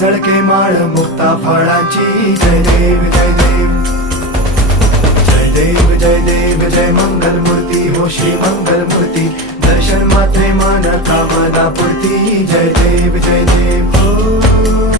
झळके माळ मुक्ता फळाची जय देव जय देव जय देव जय देव जय मंगल मूर्ती हो श्री मंगल मूर्ती दर्शन मात्रे मन कामना पूर्ती जय देव जय देव